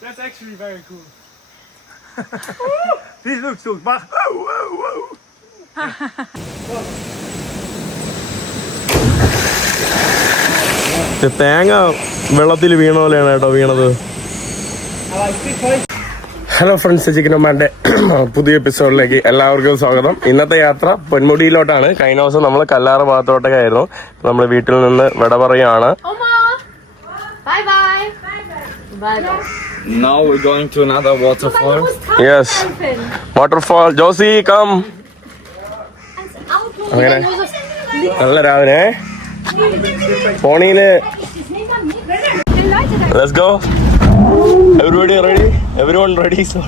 That's actually very cool. Please look, so bad. Oh, oh, oh. തേങ്ങ വെള്ളത്തിൽ വീണ പോലെയാണ് കേട്ടോ വീണത് ഹലോ ഫ്രണ്ട്സ് ചിക്കനമ്മാന്റെ പുതിയ എപ്പിസോഡിലേക്ക് എല്ലാവർക്കും സ്വാഗതം ഇന്നത്തെ യാത്ര പൊന്മുടിയിലോട്ടാണ് കഴിഞ്ഞ ദിവസം നമ്മൾ കല്ലാറ് ഭാഗത്തോട്ടൊക്കെ ആയിരുന്നു നമ്മൾ വീട്ടിൽ നിന്ന് വിട പറയുകയാണ് bye bye bye Bye bye. Now we're going to another waterfall. Yes. Waterfall. Josie, come. അങ്ങനെ. നല്ല രാവിലെ. ഫോണിന് let's go everybody ready everyone ready so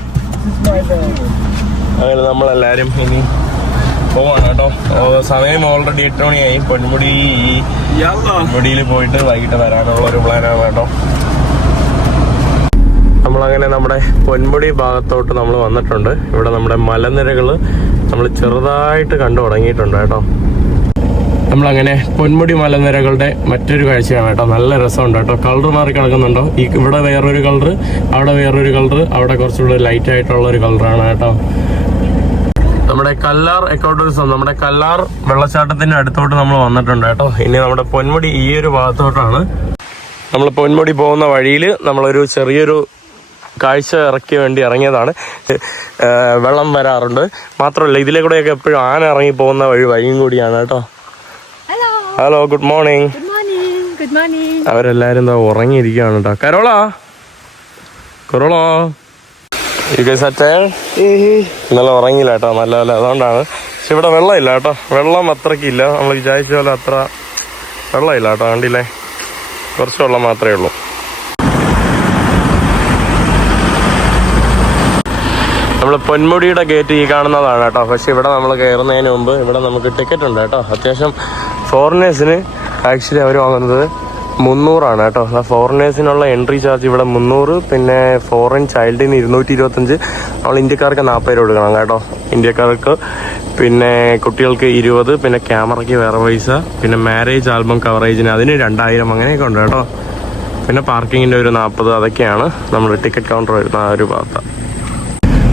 അങ്ങനെ നമ്മളെല്ലാവരും ഇനി പോവാണ് കേട്ടോ. സമയം ഓൾറെഡി എട്ട് മണിയായി. പൊന്മുടി ഈ പൊന്മുടിയിൽ പോയിട്ട് വൈകിട്ട് വരാനുള്ള ഒരു പ്ലാനാണ് കേട്ടോ. നമ്മളങ്ങനെ നമ്മുടെ പൊന്മുടി ഭാഗത്തോട്ട് നമ്മൾ വന്നിട്ടുണ്ട്. ഇവിടെ നമ്മുടെ മലനിരകൾ നമ്മൾ ചെറുതായിട്ട് കണ്ടു തുടങ്ങിയിട്ടുണ്ട് കേട്ടോ. നമ്മളങ്ങനെ പൊന്മുടി മലനിരകളുടെ മറ്റൊരു കാഴ്ചയാണ് കേട്ടോ. നല്ല രസമുണ്ട് കേട്ടോ. കളർ മാറി കിടക്കുന്നുണ്ടോ? ഈ ഇവിടെ വേറൊരു കളർ അവിടെ വേറൊരു കളർ അവിടെ കുറച്ചുകൂടി ലൈറ്റ് ആയിട്ടുള്ള ഒരു കളറാണ് കേട്ടോ. നമ്മുടെ കല്ലാർ എക്കോ നമ്മുടെ കല്ലാർ വെള്ളച്ചാട്ടത്തിന്റെ അടുത്തോട്ട് നമ്മൾ വന്നിട്ടുണ്ട് കേട്ടോ. ഇനി നമ്മുടെ പൊന്മുടി ഈ ഒരു ഭാഗത്തോട്ടാണ്. നമ്മൾ പൊന്മുടി പോകുന്ന വഴിയിൽ നമ്മളൊരു ചെറിയൊരു കാഴ്ച ഇറക്കി വേണ്ടി ഇറങ്ങിയതാണ്. വെള്ളം വരാറുണ്ട്. മാത്രമല്ല ഇതിലെ കൂടെയൊക്കെ എപ്പോഴും ആന ഇറങ്ങി പോകുന്ന വഴി വഴിയും കൂടിയാണ് കേട്ടോ! Hello good morning! അവരെല്ലാരും എന്താ ഉറങ്ങിയിരിക്കുകയാണ് കേട്ടോ. കരോളാ. കരോളോ. ഇന്നലെ ഉറങ്ങിയില്ല കേട്ടോ നല്ല നല്ല അതുകൊണ്ടാണ്. പക്ഷെ ഇവിടെ വെള്ളമില്ല കേട്ടോ. വെള്ളം അത്രയ്ക്കില്ല നമ്മൾ വിചാരിച്ച പോലെ അത്ര വെള്ളമില്ല കേട്ടോ കണ്ടില്ലേ? കുറച്ച് വെള്ളം മാത്രമേ ഉള്ളൂ. നമ്മൾ പൊന്മുടിയുടെ ഗേറ്റ് ഈ കാണുന്നതാണ് കേട്ടോ. പക്ഷെ ഇവിടെ നമ്മൾ കയറുന്നതിന് മുമ്പ് ഇവിടെ നമുക്ക് ടിക്കറ്റ് ഉണ്ട് കേട്ടോ. അത്യാവശ്യം ഫോറിനേഴ്സിന് ആക്ച്വലി അവർ വാങ്ങുന്നത് മുന്നൂറാണ് കേട്ടോ. ഫോറിനേഴ്സിനുള്ള എൻട്രി ചാർജ് ഇവിടെ മുന്നൂറ് പിന്നെ ഫോറിൻ ചൈൽഡിന് ഇരുന്നൂറ്റി ഇരുപത്തഞ്ച് നമ്മൾ ഇന്ത്യക്കാർക്ക് നാൽപ്പത് രൂപ കൊടുക്കണം കേട്ടോ. ഇന്ത്യക്കാർക്ക് പിന്നെ കുട്ടികൾക്ക് ഇരുപത് പിന്നെ ക്യാമറയ്ക്ക് വേറെ പൈസ പിന്നെ മാരേജ് ആൽബം കവറേജിന് അതിന് രണ്ടായിരം അങ്ങനെയൊക്കെ ഉണ്ട് കേട്ടോ. പിന്നെ പാർക്കിങ്ങിന്റെ ഒരു നാൽപ്പത് അതൊക്കെയാണ് നമ്മുടെ ടിക്കറ്റ് കൗണ്ടർ വരുന്ന ആ ഒരു ഭാഗത്ത്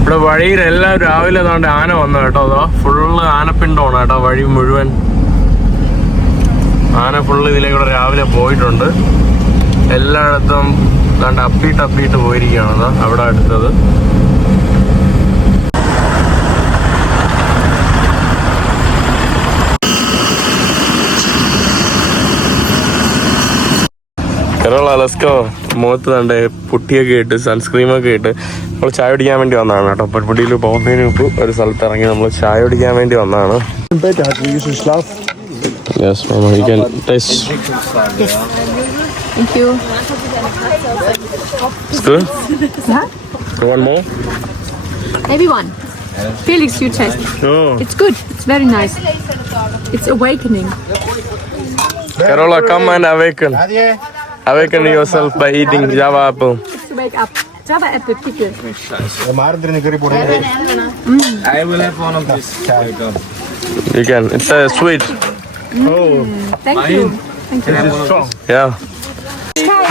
ഇവിടെ വഴിയിൽ എല്ലാം രാവിലെ താണ്ട് ആന വന്നു കേട്ടോ. അതോ ഫുള്ള് ആനപ്പിണ്ടമാണ് കേട്ടോ വഴി മുഴുവൻ. ആന ഫുള്ള് ഇതിലേക്ക് ഇവിടെ രാവിലെ പോയിട്ടുണ്ട്. എല്ലായിടത്തും താണ്ട് അപ്പിയിട്ട് അപ്പിയിട്ട് പോയിരിക്കുകയാണ് അവിടെ അടുത്തത്. കേരള ലസ്കോ മുഖത്ത് തണ്ട് പുട്ടിയൊക്കെ ഇട്ട് സൺസ്ക്രീമൊക്കെ ഇട്ട് നമ്മൾ ചായ കുടിക്കാൻ വേണ്ടി വന്നതാണ് കേട്ടോ പൊടിയിൽ പോകുന്നതിന് മുമ്പ് ഒരു സ്ഥലത്ത് ഇറങ്ങി നമ്മൾ ചായ കുടിക്കാൻ വേണ്ടി വന്നതാണ് Better, hat wie so Schlaf. Yes. Thank you. It's good? One more? Maybe one. Felix, you taste. Oh. It's good. It's very nice. It's awakening. Carola, come and awaken. Awaken yourself by eating Java apple. Wake up. Java apple pickle. I will have one of this. You can. It's a sweet. Thank you. Thank you. Yeah.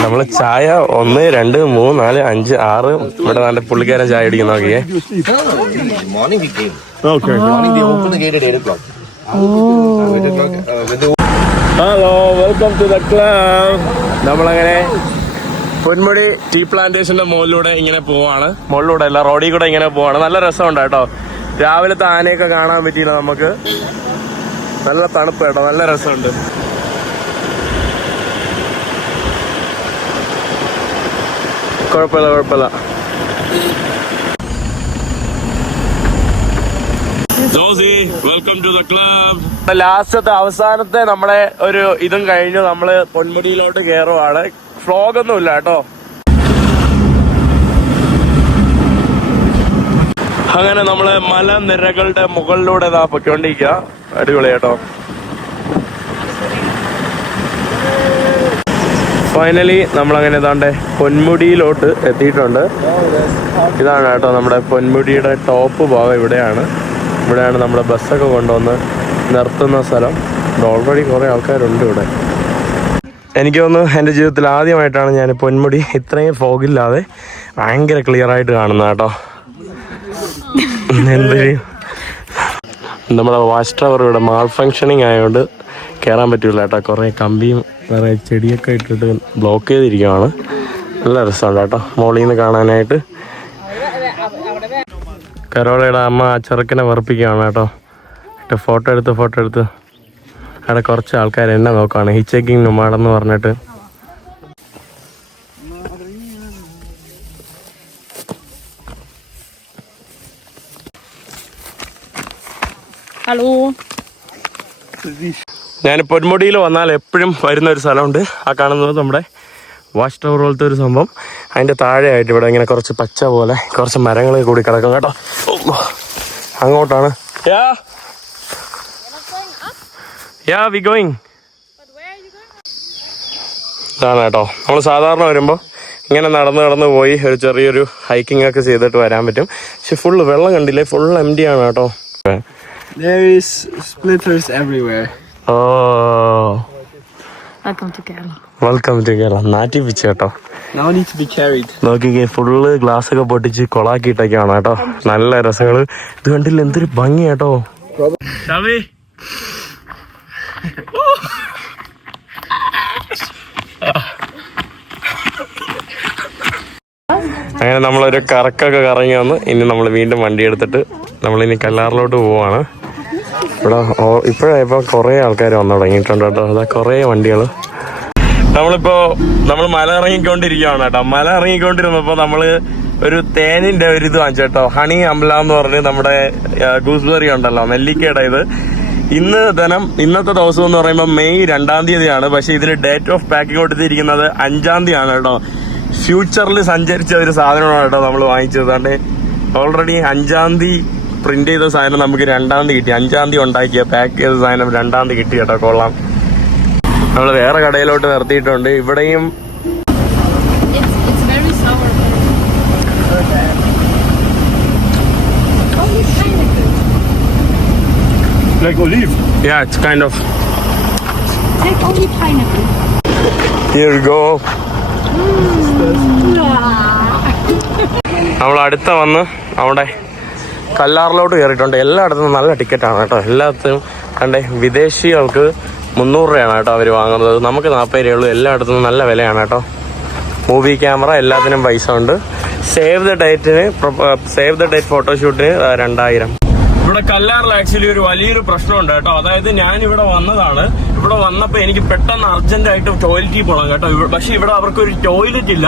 നമ്മൾ ചായ ഒന്ന് രണ്ട് മൂന്ന് നാല് അഞ്ച് ആറ് ഇവിടെ നല്ല പുള്ളിക്കാരൻ ചായ കുടിക്കുന്ന നോക്കിയേ morning we came. Okay. Morning they open the gate at 8 o'clock. Oh. 8 o'clock, uh, when they hello welcome to the club നമ്മളങ്ങനെ പൊന്മുടി. ടീ പ്ലാന്റേഷന്റെ മുകളിലൂടെ ഇങ്ങനെ പോവാണ്. മുകളിലൂടെ അല്ല റോഡിൽ കൂടെ ഇങ്ങനെ പോവാണ്. നല്ല രസമുണ്ട് കേട്ടോ. രാവിലത്തെ ആനയൊക്കെ കാണാൻ പറ്റിയില്ല നമുക്ക്. നല്ല തണുപ്പ് കേട്ടോ നല്ല രസമുണ്ട്. കുഴപ്പമില്ല കുഴപ്പമില്ല. വെൽക്കം ടു ക്ലബ് ലാസ്റ്റത്തെ അവസാനത്തെ നമ്മളെ ഒരു ഇതും കഴിഞ്ഞു. നമ്മൾ പൊന്മുടിയിലോട്ട് കയറുവാണ് ഫ്ലോഗ് ഒന്നും ഇല്ല കേട്ടോ. അങ്ങനെ നമ്മൾ മലനിരകളുടെ മുകളിലൂടെ ഇതാ പൊയ്ക്കൊണ്ടിരിക്കുക അടിപൊളി കേട്ടോ. ഫൈനലി നമ്മളങ്ങനെ ഏതാണ്ട് പൊന്മുടിയിലോട്ട് എത്തിയിട്ടുണ്ട്. ഇതാണ് കേട്ടോ നമ്മുടെ പൊന്മുടിയുടെ ടോപ്പ് ഭാഗം ഇവിടെയാണ്. ഇവിടെയാണ് നമ്മുടെ ബസ്സൊക്കെ കൊണ്ടുവന്ന് നിർത്തുന്ന സ്ഥലം. ഓൾറെഡി കുറേ ആൾക്കാരുണ്ട് ഇവിടെ. എനിക്ക് തോന്നുന്നു എന്റെ ജീവിതത്തിൽ ആദ്യമായിട്ടാണ് ഞാൻ പൊന്മുടി ഇത്രയും ഫോഗില്ലാതെ ഭയങ്കര ക്ലിയർ ആയിട്ട് കാണുന്നത് കേട്ടോ. എന്ത് നമ്മുടെ വാച്ച് ടവർ ഇവിടെ മാൾ ഫങ്ഷനിങ് ആയതുകൊണ്ട് കയറാൻ പറ്റില്ല കേട്ടോ. കുറേ കമ്പിയും വേറെ ചെടിയൊക്കെ ഇട്ടിട്ട് ബ്ലോക്ക് ചെയ്തിരിക്കുകയാണ് നല്ല രസമുണ്ട് കേട്ടോ. മോളിൽ നിന്ന് കാണാനായിട്ട്. കരോളയുടെ അമ്മ ആ ചെറുക്കനെ വെറുപ്പിക്കുകയാണ് കേട്ടോ. എന്നിട്ട് ഫോട്ടോ എടുത്ത് ഫോട്ടോ എടുത്ത്. അവിടെ കുറച്ച് ആൾക്കാർ എന്നെ നോക്കുകയാണ് ഹി ചെക്കിങ് നുമാടെന്ന് പറഞ്ഞിട്ട്. ഹലോ ഞാൻ പൊന്മുടിയിൽ വന്നാൽ എപ്പോഴും വരുന്ന ഒരു സ്ഥലമുണ്ട്. ആ കാണുന്നത് നമ്മുടെ വാച്ച് ടവർ പോലത്തെ ഒരു സംഭവം. അതിന്റെ താഴെയായിട്ട് ഇവിടെ ഇങ്ങനെ കുറച്ച് പച്ച പോലെ കുറച്ച് മരങ്ങൾ കൂടി കിടക്കും കേട്ടോ. അങ്ങോട്ടാണ്. യാ യാ വി ഗോയിങ് ഇതാണ് കേട്ടോ. നമ്മൾ സാധാരണ വരുമ്പോൾ ഇങ്ങനെ നടന്ന് നടന്ന് പോയി ഒരു ചെറിയൊരു ഹൈക്കിംഗ് ഒക്കെ ചെയ്തിട്ട് വരാൻ പറ്റും. പക്ഷെ ഫുൾ വെള്ളം കണ്ടില്ലേ? ഫുൾ എം ഡി ആണ് കേട്ടോ. There is splitters everywhere. Oh Welcome to Kerala. Welcome to Kerala നാറ്റി pitch കേട്ടോ Now need to be carried. നോക്കിക്കേ ഫുള്ള് ഗ്ലാസ് ഒക്കെ പൊട്ടിച്ച് കൊളാക്കിയിട്ടൊക്കെയാണ് കേട്ടോ. നല്ല രസങ്ങൾ. ഇത് കണ്ടില്ല എന്തൊരു ഭംഗി കേട്ടോ. അങ്ങനെ നമ്മളൊരു കറക്കൊക്കെ കറങ്ങി വന്ന് ഇനി നമ്മൾ വീണ്ടും വണ്ടി എടുത്തിട്ട് നമ്മളിനി കല്ലാറിലോട്ട് പോവാണ്. ഇവിടെ ഇപ്പോഴായപ്പോ കുറേ ആൾക്കാർ വന്നു തുടങ്ങിയിട്ടുണ്ട് കേട്ടോ. അതാ കുറേ വണ്ടികൾ നമ്മളിപ്പോ നമ്മൾ മല ഇറങ്ങിക്കൊണ്ടിരിക്കുകയാണ് കേട്ടോ. മല ഇറങ്ങിക്കൊണ്ടിരുന്നപ്പോ നമ്മൾ ഒരു തേനിന്റെ ഒരു ഇത് വാങ്ങിച്ചു കേട്ടോ. ഹണി അംല എന്ന് പറഞ്ഞ് നമ്മുടെ ഗൂസ്ബെറി ഉണ്ടല്ലോ നെല്ലിക്കയുടെ ഇത്. ഇന്ന് ധനം ഇന്നത്തെ ദിവസം എന്ന് പറയുമ്പോൾ മെയ് രണ്ടാം തീയതിയാണ്. പക്ഷെ ഇതിന് ഡേറ്റ് ഓഫ് പാക്കിംഗ് കൊടുത്തിരിക്കുന്നത് അഞ്ചാം തീയതിയാണ് കേട്ടോ. ഫ്യൂച്ചറിൽ സഞ്ചരിച്ച ഒരു സാധനമാണ് കേട്ടോ നമ്മൾ വാങ്ങിച്ചത്. അതുകൊണ്ട് ഓൾറെഡി അഞ്ചാം തീയതി പ്രിന്റ് ചെയ്ത സാധനം നമുക്ക് രണ്ടാം തീയതി കിട്ടി അഞ്ചാം തീയതി ഉണ്ടാക്കിയ പാക്ക് ചെയ്ത സാധനം രണ്ടാം തീയതി കിട്ടി കേട്ടോ കൊള്ളാം നമ്മൾ വേറെ കടയിലോട്ട് നിർത്തിയിട്ടുണ്ട് ഇവിടെയും It's it's very sour. Only pineapple. Like olive. yeah it's kind of Take only pineapple. here you go നമ്മൾ അടുത്ത വന്ന് അവിടെ കല്ലാറിലോട്ട് കയറിയിട്ടുണ്ട്. എല്ലായിടത്തും നല്ല ടിക്കറ്റാണ് കേട്ടോ. എല്ലാത്തിനും കണ്ടേ വിദേശികൾക്ക് മുന്നൂറ് രൂപയാണ് കേട്ടോ അവർ വാങ്ങുന്നത്. നമുക്ക് നാൽപ്പത് രൂപയുള്ളൂ എല്ലായിടത്തും നല്ല വിലയാണ് കേട്ടോ. മൂവി ക്യാമറ എല്ലാത്തിനും പൈസ ഉണ്ട്. സേവ് ദ ഡേറ്റിന് സേവ് ദ ഡേറ്റ് ഫോട്ടോഷൂട്ടിന് രണ്ടായിരം. ഇവിടെ കല്ലാറിൽ ആക്ച്വലി ഒരു വലിയൊരു പ്രശ്നമുണ്ട് കേട്ടോ. അതായത് ഞാൻ ഇവിടെ വന്നതാണ്. ഇവിടെ വന്നപ്പോ എനിക്ക് പെട്ടെന്ന് അർജന്റ് ആയിട്ട് ടോയ്ലറ്റിൽ പോകണം കേട്ടോ. പക്ഷെ ഇവിടെ അവർക്ക് ഒരു ടോയ്ലറ്റ് ഇല്ല.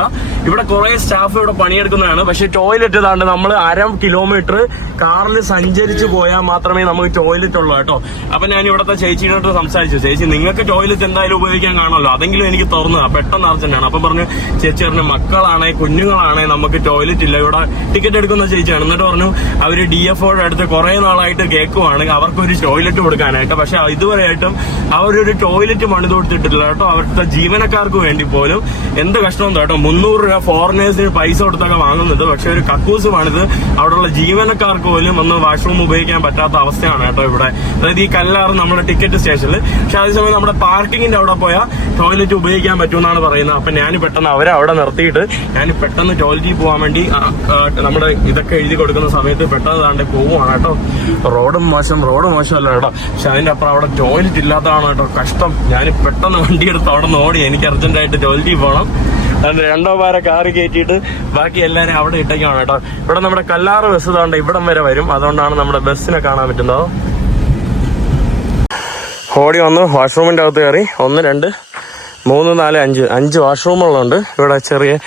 ഇവിടെ കുറെ സ്റ്റാഫ് ഇവിടെ പണിയെടുക്കുന്നതാണ്. പക്ഷെ ടോയ്ലറ്റ് ഇതാണ്ട് നമ്മൾ അര കിലോമീറ്റർ കാറിൽ സഞ്ചരിച്ച് പോയാൽ മാത്രമേ നമുക്ക് ടോയ്ലറ്റ് ഉള്ളൂ കേട്ടോ. അപ്പൊ ഞാൻ ഇവിടുത്തെ ചേച്ചിയോട്ട് സംസാരിച്ചു. ചേച്ചി നിങ്ങൾക്ക് ടോയ്ലറ്റ് എന്തായാലും ഉപയോഗിക്കാൻ കാണുമല്ലോ. അതെങ്കിലും എനിക്ക് തുറന്നു പെട്ടെന്ന് അർജന്റാണ്. അപ്പൊ പറഞ്ഞു ചേച്ചി പറഞ്ഞു മക്കളാണേ കുഞ്ഞുങ്ങളാണേ നമുക്ക് ടോയ്ലറ്റ് ഇല്ല. ഇവിടെ ടിക്കറ്റ് എടുക്കുന്ന ചേച്ചിയാണ്. എന്നിട്ട് പറഞ്ഞു അവർ ഡി എഫ് ഒയുടെ അടുത്ത് കുറെ നാളായിട്ട് കേൾക്കുവാണ്. അവർക്കൊരു ടോയ്ലറ്റ് കൊടുക്കാനായിട്ട്. പക്ഷെ ഇതുവരെയായിട്ടും അവരൊരു ടോയ്ലറ്റ് പണിത് കൊടുത്തിട്ടില്ല കേട്ടോ. അവിടുത്തെ ജീവനക്കാർക്ക് വേണ്ടി പോലും എന്ത് കഷ്ടം കേട്ടോ മുന്നൂറ് രൂപ ഫോറിനേഴ്സിന് പൈസ കൊടുത്തൊക്കെ വാങ്ങുന്നത് പക്ഷെ ഒരു കക്കൂസ് പണിത് അവിടെയുള്ള ജീവനക്കാർക്ക് പോലും ഒന്ന് വാഷ്റൂം ഉപയോഗിക്കാൻ പറ്റാത്ത അവസ്ഥയാണ് കേട്ടോ ഇവിടെ. അതായത് ഈ കല്ലാറ് നമ്മുടെ ടിക്കറ്റ് സ്റ്റേഷനിൽ പക്ഷെ അതേസമയം നമ്മുടെ പാർക്കിങ്ങിന്റെ അവിടെ പോയാൽ ടോയ്ലറ്റ് ഉപയോഗിക്കാൻ പറ്റുമെന്നാണ് പറയുന്നത്. അപ്പൊ ഞാൻ പെട്ടെന്ന് അവരെ അവിടെ നിർത്തിയിട്ട് ഞാൻ പെട്ടെന്ന് ടോയ്ലറ്റിൽ പോകാൻ വേണ്ടി നമ്മുടെ ഇതൊക്കെ എഴുതി കൊടുക്കുന്ന സമയത്ത് പെട്ടെന്ന് താണ്ടെ പോവുകയാണ് കേട്ടോ. റോഡും മോശം റോഡ് മോശമല്ല കേട്ടോ. പക്ഷെ അതിന്റെ അപ്പുറം അവിടെ ടോയ്ലറ്റ് ഇല്ലാത്തതാണ് കേട്ടോ. കഷ്ടം. ഞാൻ പെട്ടെന്ന് വണ്ടി എടുത്ത് അവിടെ നിന്ന് ഓടി. എനിക്ക് അർജന്റായിട്ട് ജോലിക്ക് പോകണം അതുകൊണ്ട് രണ്ടോ പാര കാറ് കയറ്റിയിട്ട് ബാക്കി എല്ലാവരും അവിടെ ഇട്ടേക്കാണ് കേട്ടോ. ഇവിടെ നമ്മുടെ കല്ലാറ് ബസ് ഇതാണ്ട് ഇവിടം വരെ വരും. അതുകൊണ്ടാണ് നമ്മുടെ ബസ്സിനെ കാണാൻ പറ്റുന്നത്. ഓടി വന്ന്. വാഷ്റൂമിന്റെ അകത്ത് കയറി. ഒന്ന് രണ്ട് മൂന്ന് നാല് അഞ്ച്. അഞ്ച് വാഷ്റൂമുകളുണ്ട്. ഇവിടെ ചെറിയ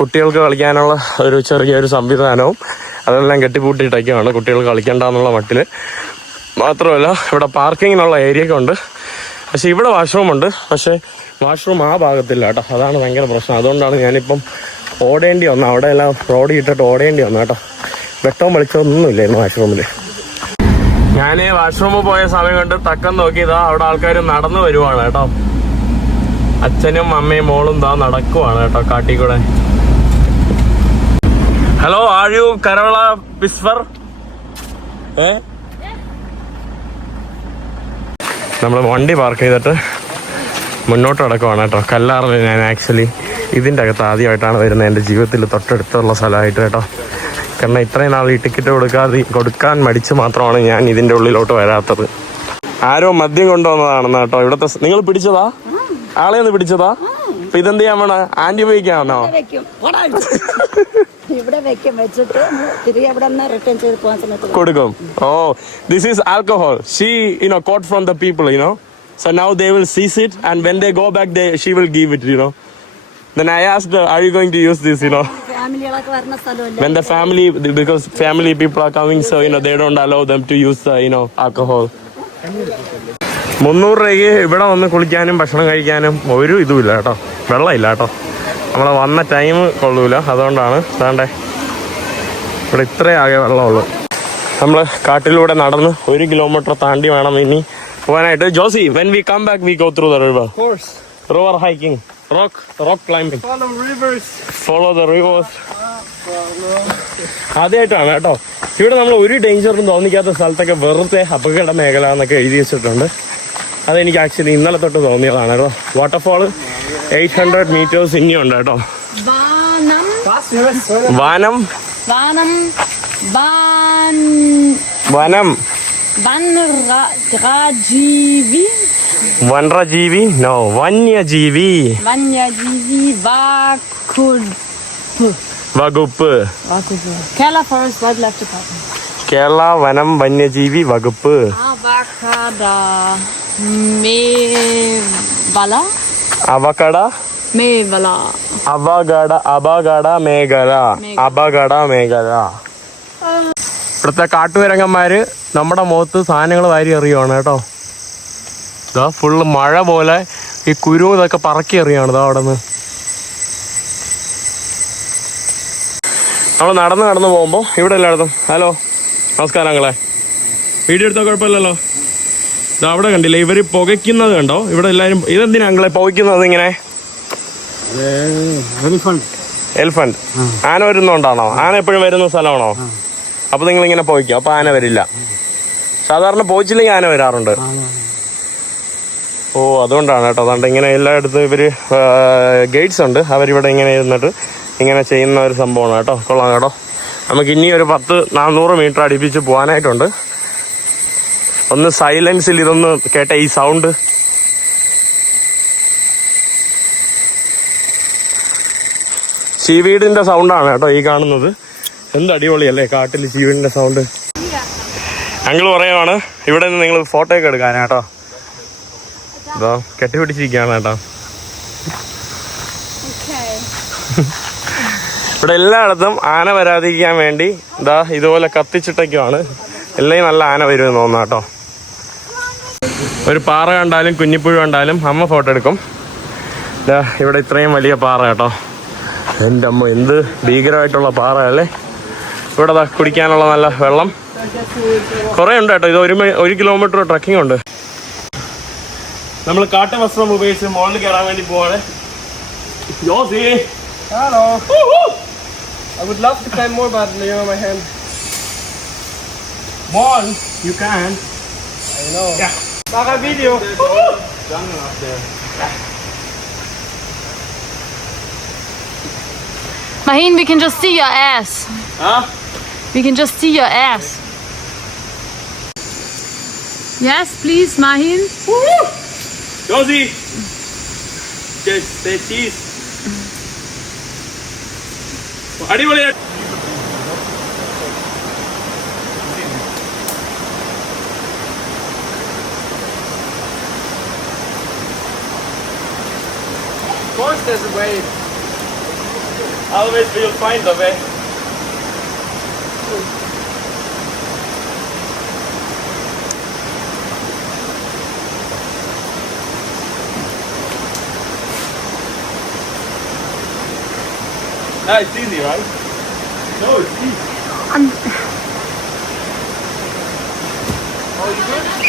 കുട്ടികൾക്ക് കളിക്കാനുള്ള ഒരു ചെറിയൊരു സംവിധാനവും അതെല്ലാം കെട്ടിപ്പൂട്ടിയിട്ടൊക്കെയാണ് കുട്ടികൾ കളിക്കേണ്ടെന്നുള്ള മട്ടിൽ. മാത്രമല്ല ഇവിടെ പാർക്കിങ്ങിനുള്ള ഏരിയ ഒക്കെ ഉണ്ട്. പക്ഷെ ഇവിടെ വാഷ്റൂം ഉണ്ട് പക്ഷെ വാഷ്റൂം ആ ഭാഗത്തില്ല കേട്ടോ. അതാണ് ഭയങ്കര പ്രശ്നം. അതുകൊണ്ടാണ് ഞാനിപ്പം ഓടേണ്ടി വന്നത്. അവിടെ എല്ലാം റോഡ് ഇട്ടിട്ട് ഓടേണ്ടി വന്നു കേട്ടോ. വെട്ടവും വെളിച്ചമൊന്നും ഇല്ലായിരുന്നു വാഷ്റൂമിൽ ഞാൻ വാഷ്റൂമിൽ പോയ സമയം കൊണ്ട് തക്കം നോക്കിയതാ അവിടെ ആൾക്കാർ നടന്നു വരുവാണ് കേട്ടോ. അച്ഛനും അമ്മയും മോളും ദാ നടക്കുവാണ് കേട്ടോ കാട്ടിക്കൂടെ. ഹലോ ആർ യു കരോള പിസ്ഫർ ഏ? നമ്മൾ വണ്ടി പാർക്ക് ചെയ്തിട്ട് മുന്നോട്ട് നടക്കുവാണ് കേട്ടോ. കല്ലാറിൽ ഞാൻ ആക്ച്വലി ഇതിന്റെ അകത്ത് ആദ്യമായിട്ടാണ് വരുന്നത്. എന്റെ ജീവിതത്തിൽ തൊട്ടടുത്തുള്ള സ്ഥലമായിട്ട് കേട്ടോ. കാരണം ഇത്രയും നാൾ ഈ ടിക്കറ്റ് കൊടുക്കാതെ കൊടുക്കാൻ മടിച്ച് മാത്രമാണ് ഞാൻ ഇതിന്റെ ഉള്ളിലോട്ട് വരാത്തത്. ആരോ മദ്യം കൊണ്ടുവന്നതാണെന്ന് കേട്ടോ. ഇവിടുത്തെ നിങ്ങൾ പിടിച്ചതാ? ആളെ ഒന്ന് പിടിച്ചതാ? അപ്പൊ ഇതെന്ത് ചെയ്യാൻ വേണോ ആന്റിബയോട്ടിക്കാണോ വെക്കും. പോടാ. ഇവിടെ. ഇവിടെ വെക്കും വെച്ചിട്ട് നമ്മൾ തിരികെ ഇവിടെ നിന്ന് റിട്ടേൺ ചെയ്ത് പോകാൻ സമയത്ത് കൊടുക്കും. ഓ this is alcohol she you know got from the people you know so now they will seize it and when they go back they she will give it you know then i asked her are you going to use this you know? ഫാമിലികളൊക്കെ വരുന്ന സ്ഥലമല്ലേ? When the family because family people are coming so you know they don't allow them to use the you know alcohol. മുന്നൂറ് രൂപയ്ക്ക് ഇവിടെ വന്ന് കുളിക്കാനും ഭക്ഷണം കഴിക്കാനും ഒരു ഇതുമില്ല കേട്ടോ. വെള്ളമില്ല കേട്ടോ. നമ്മളെ വന്ന ടൈം കൊള്ളൂല. അതുകൊണ്ടാണ് വേണ്ടേ ഇവിടെ ഇത്രേ ആകെ വെള്ളമുള്ളൂ. നമ്മൾ കാട്ടിലൂടെ നടന്ന് ഒരു കിലോമീറ്റർ താണ്ടി വേണം ഇനി പോകാനായിട്ട്. Josie when we come back we go through the river. River hiking rock rock climbing. Follow the rivers ആദ്യമായിട്ടാണ് കേട്ടോ. ഇവിടെ നമ്മൾ ഒരു ഡേഞ്ചറും തോന്നിക്കാത്ത സ്ഥലത്തൊക്കെ വെറുതെ അപകട മേഖല എന്നൊക്കെ എഴുതി വെച്ചിട്ടുണ്ട്. അതെനിക്ക് ആക്ച്വലി ഇന്നലെ തൊട്ട് തോന്നിയതാണ് കേട്ടോ. വാട്ടർഫോൾ എയ്റ്റ് ഹൺഡ്രഡ് മീറ്റേഴ്സ് ഇനിയുണ്ട് കേട്ടോ. Vanam. വനം. വനം. വനജീവി നോ വന്യജീവി. വന്യജീവി വകുപ്പ്. Forest Wildlife Department. കേരള വനം വന്യജീവി വകുപ്പ്. Mevala. അവകട മേവല അപകട അപകട മേഖല അപകട മേഖല ഇവിടുത്തെ കാട്ടുവരങ്ങന്മാര് നമ്മുടെ മുഖത്ത് സാധനങ്ങൾ വാരി എറിയുവാണ് കേട്ടോ. ഇതാ ഫുള്ള് മഴ പോലെ ഈ കുരു ഇതൊക്കെ പറക്കി എറിയാണ് ഇതാ അവിടെ നിന്ന് നമ്മൾ നടന്ന് നടന്ന് പോകുമ്പോൾ ഇവിടെ എല്ലായിടത്തും ഹലോ നമസ്കാരം അങ്ങളെ. വീഡിയോ എടുത്താൽ കുഴപ്പമില്ലല്ലോ. അവിടെ കണ്ടില്ലേ ഇവർ പുകയ്ക്കുന്നത് കണ്ടോ? ഇവിടെ എല്ലാരും ഇതെന്തിനാ അങ്ങളെ പുകയ്ക്കുന്നത് ഇങ്ങനെ. എലിഫന്റ് ആന വരുന്നോണ്ടാണോ? ആന എപ്പോഴും വരുന്ന സ്ഥലമാണോ? അപ്പൊ നിങ്ങൾ ഇങ്ങനെ പോയിക്കോ അപ്പൊ ആന വരില്ല. സാധാരണ പോയിച്ചില്ലെങ്കിൽ ആന വരാറുണ്ട്. ഓ അതുകൊണ്ടാണ് കേട്ടോ. അതുകൊണ്ട് ഇങ്ങനെ എല്ലായിടത്തും ഇവർ ഗൈഡ്സ് ഉണ്ട്. അവരിവിടെ ഇങ്ങനെ ഇരുന്നിട്ട് ഇങ്ങനെ ചെയ്യുന്ന ഒരു സംഭവമാണ് കേട്ടോ. കൊള്ളാം കേട്ടോ. നമുക്ക് ഇനി ഒരു പത്ത് നാനൂറ് മീറ്റർ അടുപ്പിച്ച് പോകാനായിട്ടുണ്ട്. ഒന്ന് സൈലൻസിൽ ഇതൊന്ന് കേട്ട ഈ സൗണ്ട് ചീവീടിന്റെ സൗണ്ടാണ് കേട്ടോ ഈ കാണുന്നത്. എന്ത് അടിപൊളിയല്ലേ കാട്ടിൽ ചീവീടിന്റെ സൗണ്ട് ഞങ്ങൾ പറയുവാണ് ഇവിടെ നിന്ന് നിങ്ങൾ ഫോട്ടോ ഒക്കെ എടുക്കാനാ കേട്ടോ. ഇതോ കെട്ടിപ്പിടിച്ചിരിക്കുകയാണ് കേട്ടോ. ഇവിടെ എല്ലായിടത്തും ആന വരാതിരിക്കാൻ വേണ്ടി ഇതാ ഇതുപോലെ കത്തിച്ചിട്ടൊക്കെയാണ്. എല്ലാം നല്ല ആന വരുമെന്ന് തോന്നുന്നു കേട്ടോ. ഒരു പാറ കണ്ടാലും കുഞ്ഞിപ്പുഴ കണ്ടാലും അമ്മ ഫോട്ടോ എടുക്കും. ഇവിടെ ഇത്രയും വലിയ പാറ കേട്ടോ. എന്റെ അമ്മ എന്ത് ഭീകരമായിട്ടുള്ള പാറ അല്ലേ? ഇവിടെ കുടിക്കാനുള്ള നല്ല വെള്ളം. കുറേ ഉണ്ട് കേട്ടോ. ഇത് ഒരു ഒരു കിലോമീറ്റർ ട്രക്കിംഗ് ഉണ്ട്. നമ്മൾ കാട്ടുവസ്ത്രം ഉപയോഗിച്ച് മുകളിൽ കയറാൻ വേണ്ടി പോവാണ്. Josie. Hello I would love to climb more, but you know my hand. Ball, you can. I know. Yeah. Baka video. Maheen, we can just see your ass. Huh? We can just see your ass. Yes, please, Maheen. Josy cheese അടിപൊളിയായിട്ട് Of course, there's a way. Always we'll find a way. That is easy, right? No, it's easy. I'm... Are you good?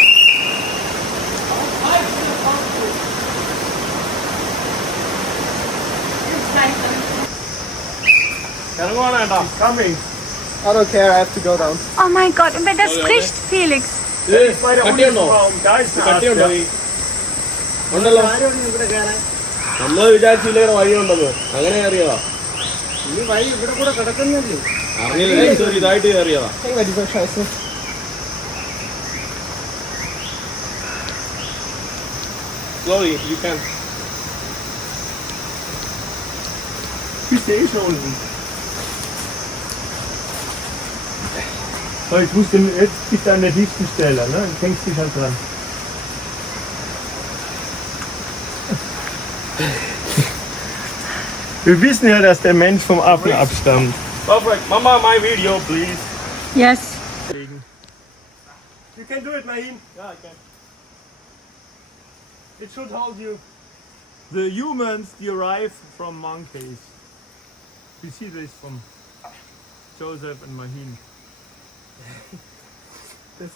I don't care. I have to go down. Oh Gott, und wenn das bricht, Felix. കട്ടിയുണ്ടോ? കട്ടിയുണ്ടോ? ഉണ്ടല്ലോ. നമ്മൾ വിചാരിച്ചില്ല വഴിയുണ്ടെന്ന് അങ്ങനെ കയറിയതാ. ഈ വഴി ഇവിടെ കൂടെ കിടക്കുന്നില്ലേ? അറിയില്ല ഒരു ഇതായിട്ട് കയറിയതാ. Slowly, you can. Der ist schon unten. So, ich muss den, jetzt bist du an der tiefsten Stelle, ne? Dann hängst dich halt dran. Wir wissen ja, dass der Mensch vom Affen abstammt. Perfect. Mama, my video, please. Yes. You can do it, Mahim. Yeah, I can. It should hold you. The humans derive from monkeys. You see this from Joseph and Mahim.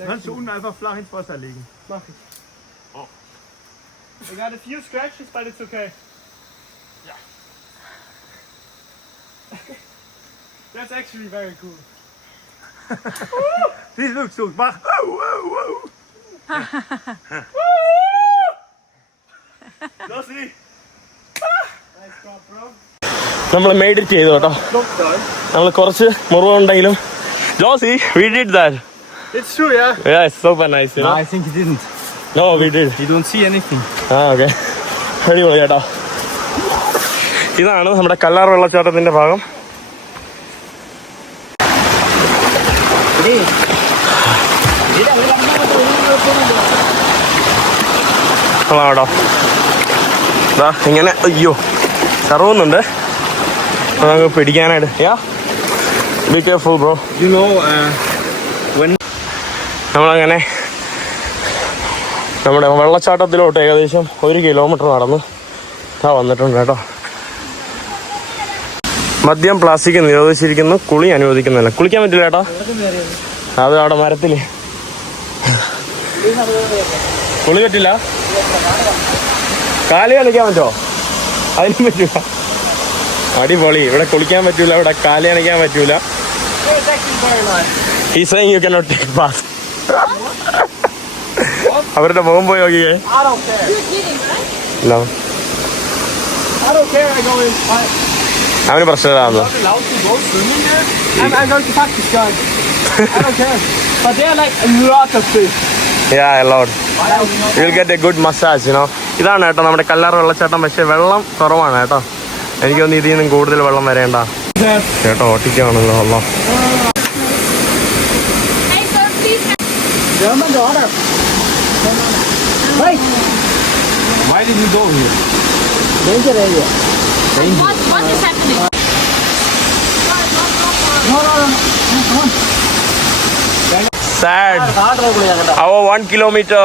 Kannst du unten einfach flach ins Wasser legen. Mach ich. I got a few scratches, but it's okay. Yeah. That's actually very cool. This looks so. Mach. Oh, oh, oh. Lassie. Nice job, bro. നമ്മൾ മെഡിറ്റ് ചെയ്തു കേട്ടോ നമ്മൾ കുറച്ച് മുറിവുണ്ടെങ്കിലും Josie we did that It's true, yeah. Yes super nice I think he didn't. No we did You don't see anything. ആ okay അടിപൊളി ചേട്ടാ ഇതാണ് നമ്മുടെ കല്ലാർ വെള്ളച്ചാട്ടത്തിന്റെ ഭാഗം. കേട്ടോ. ദാ ഇങ്ങനെ അയ്യോ കറവുന്നുണ്ട് നമുക്ക് പിടിക്കാനായിട്ട്. Yeah be careful bro You know, uh, നമ്മളങ്ങനെ നമ്മുടെ വെള്ളച്ചാട്ടത്തിലോട്ട് ഏകദേശം ഒരു കിലോമീറ്റർ നടന്ന് ആ വന്നിട്ടുണ്ട് കേട്ടോ. മദ്യം പ്ലാസ്റ്റിക് നിരോധിച്ചിരിക്കുന്നു കുളി അനുവദിക്കുന്നില്ല. കുളിക്കാൻ പറ്റില്ല ചേട്ടാ അത് അവിടെ മരത്തിൽ. കുളി പറ്റില്ല? കാൽ കളിക്കാൻ പറ്റുമോ അതിനും പറ്റൂല. അടിപൊളി. ഇവിടെ കുളിക്കാൻ പറ്റൂല ഇവിടെ കാൽ കളിക്കാൻ പറ്റൂല. ഈ saying you cannot take bath അവരുടെ മുഖം പോയി നോക്കിയേ I don't care. No. I don't care. I go in. I, അവന് പ്രശ്നമില്ലാന്ന് I'm allowed to go swimming there. I'm, I'm going to Pakistan. I don't care. But there are like a lot of fish. Yeah load you will get a good massage you know ഇതാണ് കേട്ടോ നമ്മുടെ കല്ലാർ വെള്ളച്ചാട്ടം പക്ഷേ വെള്ളം കുറവാണ് കേട്ടോ എനിക്ക് തോന്നുന്നു ഇതിൽ നിന്നും കൂടുതൽ വെള്ളം വരേണ്ട കേട്ടോ ഓട്ടിക്കാണല്ലോ അല്ലോ Hey, sir, please. German order. Why did you go here? Danger area. What, what is happening? Sad our one kilometer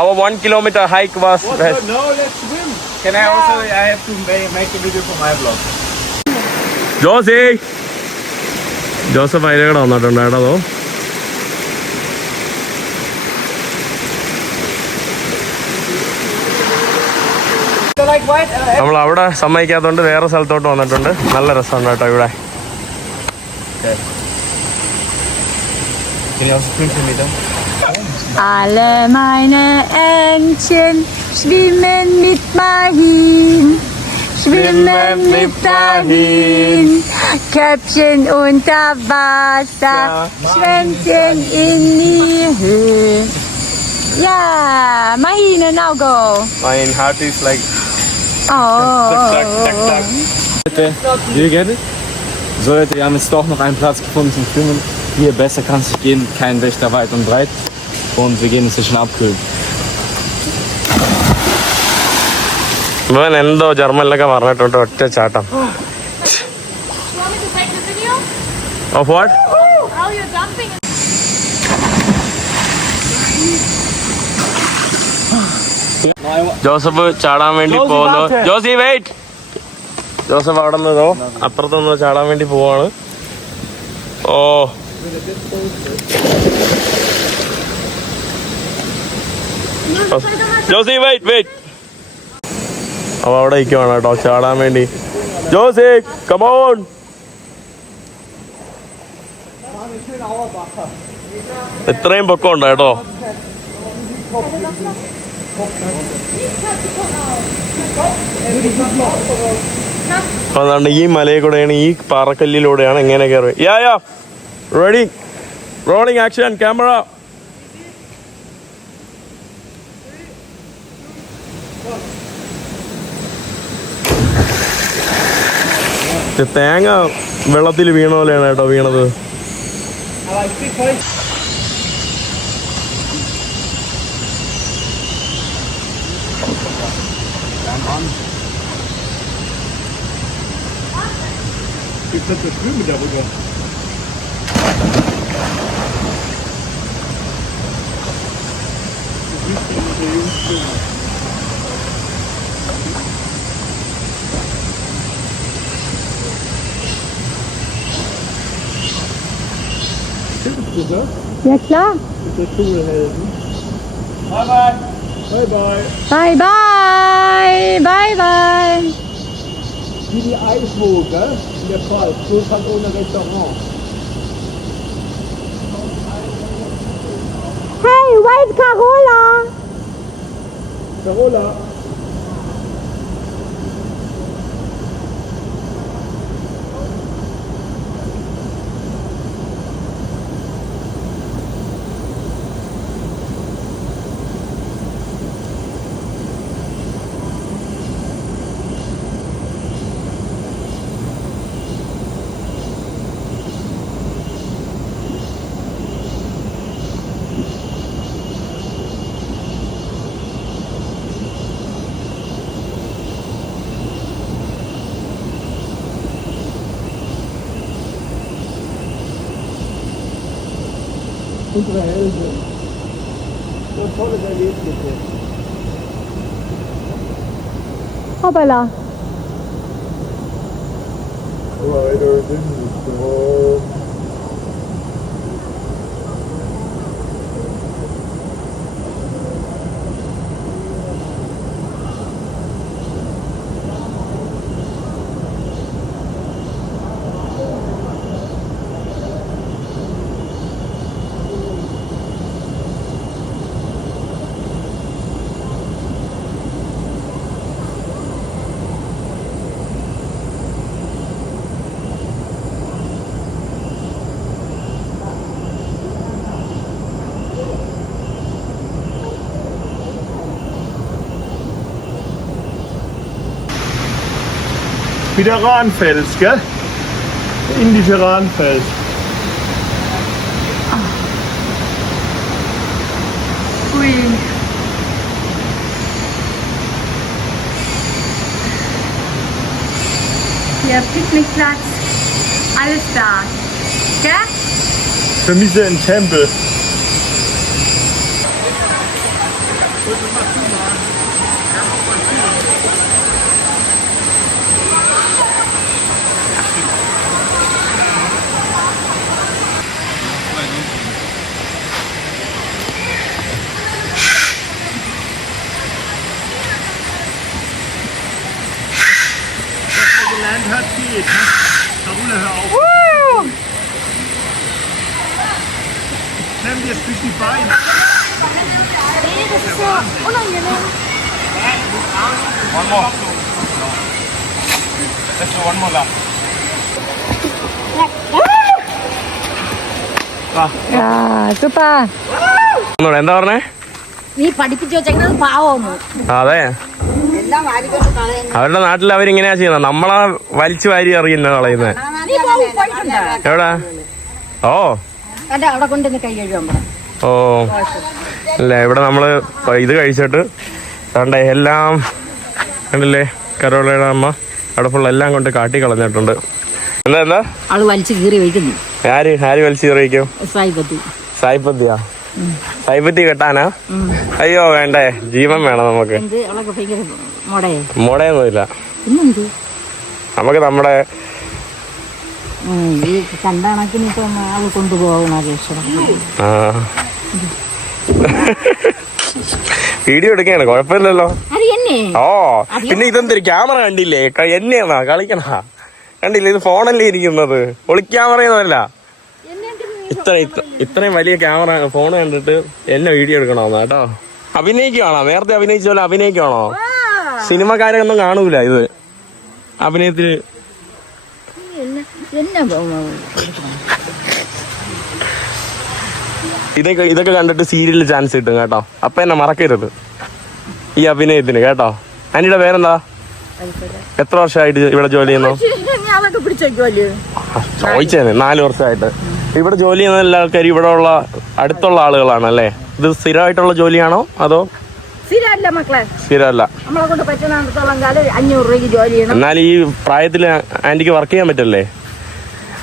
our one kilometer hike was No, let's swim. Can I also? I have to make, make a video for my vlog. ജോസേ. Joseph അതിലേക്കൂടെ വന്നിട്ടുണ്ട് കേട്ടോ നമ്മൾ അവിടെ സമ്മതിക്കാത്തതുകൊണ്ട് വേറെ സ്ഥലത്തോട്ട് വന്നിട്ടുണ്ട്. നല്ല രസമുണ്ട് കേട്ടോ ഇവിടെ? Alle meine Entchen schwimmen mit Mahin, schwimmen mit dahin. Köpfchen unter Wasser, Schwänzchen in die Höhe. Ja, Mahine, now go. My heart is like Oh. Leute, you get it? So Leute, wir haben jetzt doch noch einen Platz gefunden zum Schwimmen. Hier besser kann es nicht gehen, kein Wächter weit und breit. Und wir gehen uns hier schon abkühlen. ഇവൻ എന്തോ ജർമ്മനിലൊക്കെ പറഞ്ഞിട്ടുണ്ട് ഒറ്റ ചാട്ടം. How you're jumping? Joseph ചാടാൻ വേണ്ടി പോകുന്നു. Josy wait Joseph അവിടെ നിന്നോ അപ്പുറത്ത് നിന്ന് ചാടാൻ വേണ്ടി പോവാണ്. ഓ. ജോസി വെയിറ്റ് വെയിറ്റ് അവ അവിടെ ഇരിക്കുവാണ് കേട്ടോ. ചാടാൻ വേണ്ടി. ജോസി കമോൺ ഇത്രയും പൊക്കം ഉണ്ട് കേട്ടോ അതാണ് ഈ മലയിൽ കൂടെയാണ് ഈ പാറക്കല്ലിലൂടെയാണ് എങ്ങനെ കയറി yeah yeah ready rolling action camera തേങ്ങ വെള്ളത്തിൽ വീണ പോലെയാണ് കേട്ടോ വീണത്. Ja, klar. Bye bye. Bye, bye. Bye, bye. Wie die Eiswoge in der Pfalz, so kann ohne Restaurant. Hey, where's Carola? Carola. Israel sind. So ein tolles Erlebnis jetzt. Hoppala. Wieder Rahnfels, gell? Der indische Rahnfels. Ui. Hier, Picknickplatz. Alles da. Gell? Vermisse einen Tempel. എന്താ പറഞ്ഞേ? നീ പഠിപ്പിച്ചു വെച്ചേക്കുന്നത് പാവമോ അതെ. അവരുടെ നാട്ടിൽ അവരിങ്ങനെയാ ചെയ്യുന്നത് നമ്മളെ വലിച്ചു വാരി അറിയുന്ന കളയുന്നത് എവിടാ? ഓ. ഓ. അല്ല ഇവിടെ നമ്മൾ ഇത് കഴിച്ചിട്ട് കണ്ടേ എല്ലാം കണ്ടില്ലേ കരോളയുടെ അമ്മ അവിടെ ഫുൾ എല്ലാം കൊണ്ട് കാട്ടി കളഞ്ഞിട്ടുണ്ട്. എന്താ എന്താ? ആൾ വലിച്ചു കീറി വയ്ക്കുന്നു. ആര് ആര് വലിച്ചു കീറി സായിപ്പത്തി സായിപ്പത്തിയാ? സായിപ്പത്തി കെട്ടാനാ? അയ്യോ വേണ്ടേ. ജീവൻ വേണം നമുക്ക്. മുടയൊന്നുമില്ല. നമുക്ക് നമ്മുടെ വീഡിയോ എടുക്കാണ് കുഴപ്പമില്ലല്ലോ. എന്നെ? ഓ പിന്നെ ഇതെന്തൊരു ക്യാമറ കണ്ടില്ലേ? എന്നെയാണോ കളിക്കണ. കണ്ടില്ലേ? ഇത് ഫോണല്ലേ ഇരിക്കുന്നത്. ഒളിക്യാമറയൊന്നുമല്ല. ഇത്ര ഇത്ര- ഇത്രയും വലിയ ക്യാമറ ഫോൺ കണ്ടിട്ട് എന്നെ വീഡിയോ എടുക്കണമെന്ന് കേട്ടോ. അഭിനയിക്കുവാണോ? നേരത്തെ അഭിനയിച്ച പോലെ അഭിനയിക്കുവാണോ? സിനിമക്കാരൊന്നും കാണൂല ഇത്. അഭിനയത്തിന് ഇതൊക്കെ ഇതൊക്കെ കണ്ടിട്ട് സീരിയലിൽ ചാൻസ് കിട്ടും കേട്ടോ. അപ്പൊ എന്നെ മറക്കരുത്. ഈ അഭിനയത്തിന് കേട്ടോ. അനിയുടെ പേരെന്താ? എത്ര വർഷമായിട്ട് ഇവിടെ ജോലി ചെയ്യുന്നു? ചോദിച്ചേ ചോദിച്ചേനെ നാല് വർഷമായിട്ട്. ഇവിടെ ജോലി ചെയ്യുന്ന എല്ലാ ആൾക്കാരും ഇവിടെ ഉള്ള അടുത്തുള്ള ആളുകളാണ് അല്ലേ? ഇത് സ്ഥിരമായിട്ടുള്ള ജോലിയാണോ അതോ സ്ഥിരമല്ല മക്കളെ. സ്ഥിരമല്ല? നമ്മളെ കൊണ്ട് പറ്റുന്നിടത്തോളം കാലം അഞ്ഞൂറ് രൂപയ്ക്ക് ജോലി ചെയ്യണം. എന്നാൽ ഈ പ്രായത്തിൽ ആന്റിക്ക് വർക്ക് ചെയ്യാൻ പറ്റല്ലേ?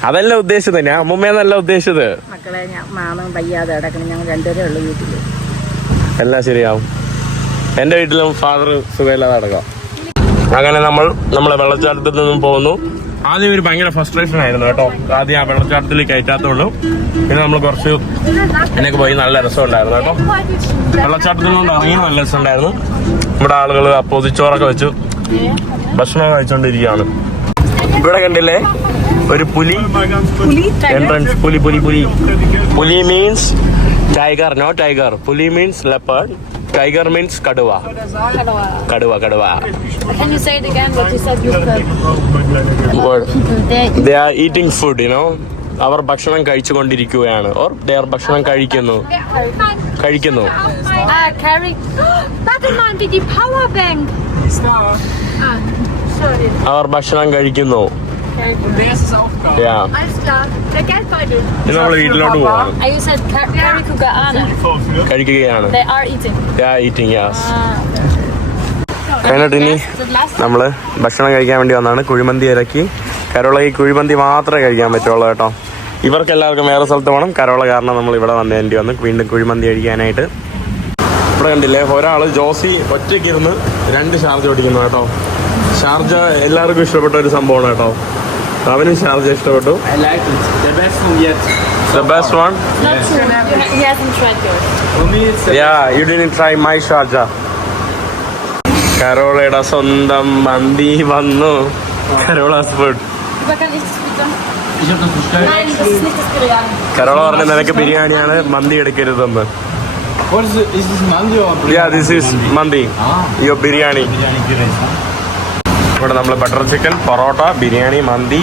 അതല്ല ഉദ്ദേശിച്ചത് ഞാൻ അമ്മൂമ്മയെന്നല്ല ഉദ്ദേശിച്ചത്. മക്കളെ ഞാൻ മാമൻ വയ്യാതെ കിടക്കണം ഞങ്ങൾ രണ്ടുപേരേ ഉള്ളു വീട്ടിൽ. എല്ലാം ശരിയാവും. എന്റെ വീട്ടിലും ഫാദർ സുഖമില്ലാതെ അടക്കാം അങ്ങനെ നമ്മൾ നമ്മളെ വെള്ളച്ചാട്ടത്തിൽ നിന്നും പോകുന്നു. ആദ്യം ഒരു ഭയങ്കര ഫ്രസ്ട്രേഷൻ ആയിരുന്നു കേട്ടോ. ആദ്യം ആ വെള്ളച്ചാട്ടത്തിൽ കയറ്റാത്തുള്ളൂ പിന്നെ നമ്മൾ കുറച്ച് എന്നൊക്കെ പോയി നല്ല രസമുണ്ടായിരുന്നു കേട്ടോ. വെള്ളച്ചാട്ടത്തിൽ നിന്ന് ഇറങ്ങി നല്ല രസമുണ്ടായിരുന്നു. ഇവിടെ ആളുകൾ അപ്പോസിച്ചോറൊക്കെ വെച്ചു. ഭക്ഷണം കഴിച്ചുകൊണ്ടിരിക്കുകയാണ് ഇവിടെ കണ്ടില്ലേ? ഒരു പുലി എൻട്രൻസ് പുലി പുലി പുലി. പുലി മീൻസ് ടൈഗർ നോ ടൈഗർ പുലി മീൻസ് ലെപ്പേർഡ് ടൈഗർ മീൻസ് കടുവ. കടുവ കടുവ. Can you say it again what you said you said? They are eating food you know അവർ ഭക്ഷണം കഴിച്ചുകൊണ്ടിരിക്കുകയാണ്. ഓർ ദർ ഭക്ഷണം കഴിക്കുന്നു. കഴിക്കുന്നു. അവർ ഭക്ഷണം Warte Ah, sorry. അവർ ഭക്ഷണം കഴിക്കുന്നു Yeah. Alles klar. Der Geldbeutel. ഇനി wieder വീട്ടിലോട്ട് പോവാണ് Ah, you said Curry Kugana? Curry കഴിക്കുകയാണ് They are eating. They are eating, yes. Ah. കഴിഞ്ഞിട്ട് ഇനി The last നമ്മൾ ഭക്ഷണം കഴിക്കാൻ വേണ്ടി വന്നാണ് കുഴിമന്തി ഇറക്കി കരോള ഈ കുഴിമന്തി മാത്രമേ കഴിക്കാൻ പറ്റുള്ളൂ കേട്ടോ ഇവർക്ക് എല്ലാവർക്കും വേറെ സ്ഥലത്ത് വേണം കരോള കാരണം നമ്മൾ ഇവിടെ വന്നേണ്ടി വന്നു വീണ്ടും കുഴിമന്തി കഴിക്കാനായിട്ട് ഇവിടെ കണ്ടില്ലേ ഒരാൾ ജോസി ഒറ്റയ്ക്കിരുന്ന് രണ്ട് ഷാർജ് ഓടിക്കുന്നു കേട്ടോ ഷാർജ എല്ലാവർക്കും ഇഷ്ടപ്പെട്ട ഒരു സംഭവമാണ് കേട്ടോ അവനും ഷാർജ ഇഷ്ടപ്പെട്ടു. കരോളയുടെ സ്വന്തം മന്തി വന്നു. കരോള കരോള പറഞ്ഞ നിലയ്ക്ക് ബിരിയാണിയാണ് മന്തി എടുക്കരുതെന്ന്. ബിരിയാണി? ഇവിടെ നമ്മൾ ബട്ടർ ചിക്കൻ പൊറോട്ട ബിരിയാണി മന്തി